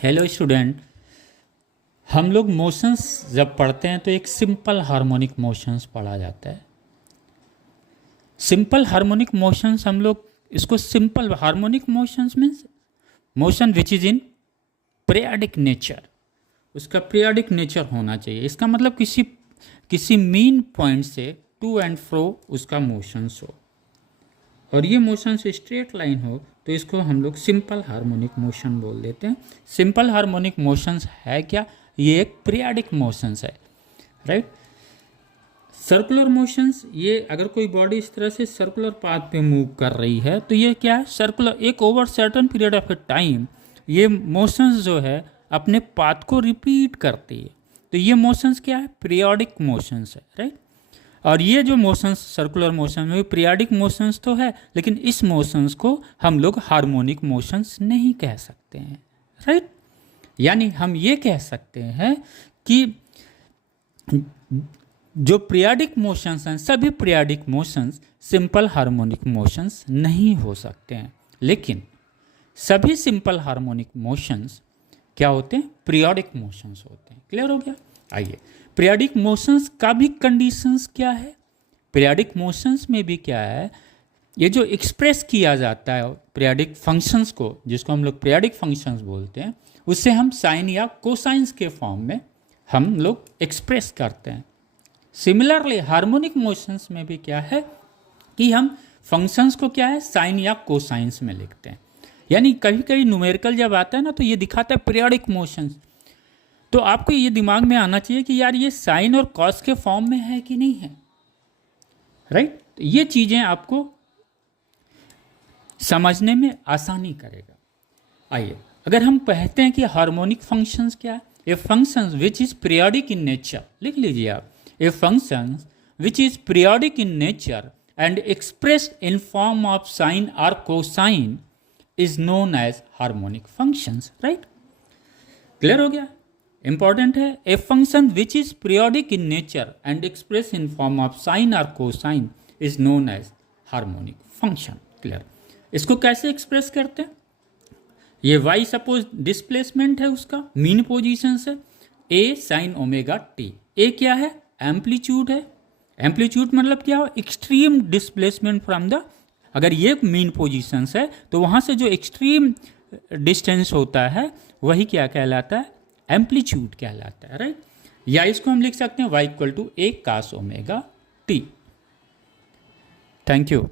Hello student, हम लोग motions जब पढ़ते हैं तो एक सिंपल हार्मोनिक मोशंस पढ़ा जाता है। सिंपल हार्मोनिक मोशंस हम लोग इसको simple harmonic motions means motion which is in periodic nature. उसका पीरियाडिक नेचर होना चाहिए। इसका मतलब किसी मीन पॉइंट से टू एंड फ्रो उसका मोशंस हो और ये मोशन से स्ट्रेट लाइन हो तो इसको हम लोग सिंपल हार्मोनिक मोशन बोल देते हैं। सिंपल हार्मोनिक मोशंस है क्या? ये एक पीरियाडिक मोशंस है, राइट। सर्कुलर मोशंस, ये अगर कोई बॉडी इस तरह से सर्कुलर पाथ पे मूव कर रही है तो ये क्या है? सर्कुलर, एक over certain period of A time ये मोशंस जो है अपने पाथ को रिपीट करती है। तो ये मोशंस क्या है? पीरियोडिक मोशंस है, राइट। और ये जो मोशंस सर्कुलर मोशन में पीरियाडिक मोशंस तो है, लेकिन इस मोशंस को हम लोग हार्मोनिक मोशंस नहीं कह सकते हैं, राइट। यानी हम ये कह सकते हैं कि जो पीरियाडिक मोशंस हैं सभी periodic motions simple harmonic motions नहीं हो सकते हैं, लेकिन सभी सिंपल हार्मोनिक मोशंस क्या होते हैं? पीरियोडिक मोशंस होते हैं। क्लियर हो गया? आइए, पीरियाडिक मोशंस का भी कंडीशंस क्या है? पीरियाडिक मोशंस में भी क्या है? ये जो एक्सप्रेस किया जाता है पीरियाडिक फंक्शंस को, जिसको हम लोग पीरियाडिक फंक्शंस बोलते हैं, उससे हम साइन या कोसाइंस के फॉर्म में हम लोग एक्सप्रेस करते हैं। सिमिलरली हार्मोनिक मोशंस में भी क्या है कि हम फंक्शंस को क्या है? साइन या कोसाइंस में लिखते हैं। यानी कभी कभी न्यूमेरिकल जब आता है ना तो ये दिखाता है पीरियोडिक मोशंस, तो आपको ये दिमाग में आना चाहिए कि यार ये साइन और कॉस के फॉर्म में है कि नहीं है, राइट। तो ये चीज़ें आपको समझने में आसानी करेगा। आइए, अगर हम कहते हैं कि हार्मोनिक फंक्शंस क्या है? A functions which is periodic in nature, लिख लीजिए आप, a functions which is periodic in nature and expressed in form of sine और cosine is known as harmonic functions, right. Clear हो गया? इंपॉर्टेंट है। A function which is periodic in nature and express in form of sine और cosine is known as harmonic function. Clear? इसको कैसे express करते हैं? ये y सपोज डिस्प्लेसमेंट है, उसका मीन पोजीशन से a sine omega T. a क्या है? एम्पलीट्यूड है। एम्पलीट्यूड मतलब क्या हो? एक्सट्रीम डिस्प्लेसमेंट फ्रॉम द, अगर ये मीन पोजीशन है तो वहाँ से जो एक्सट्रीम डिस्टेंस होता है वही क्या कहलाता है? एम्पलीट्यूड कहलाता है, राइट। या इसको हम लिख सकते हैं y equal to a cos omega t. Thank you.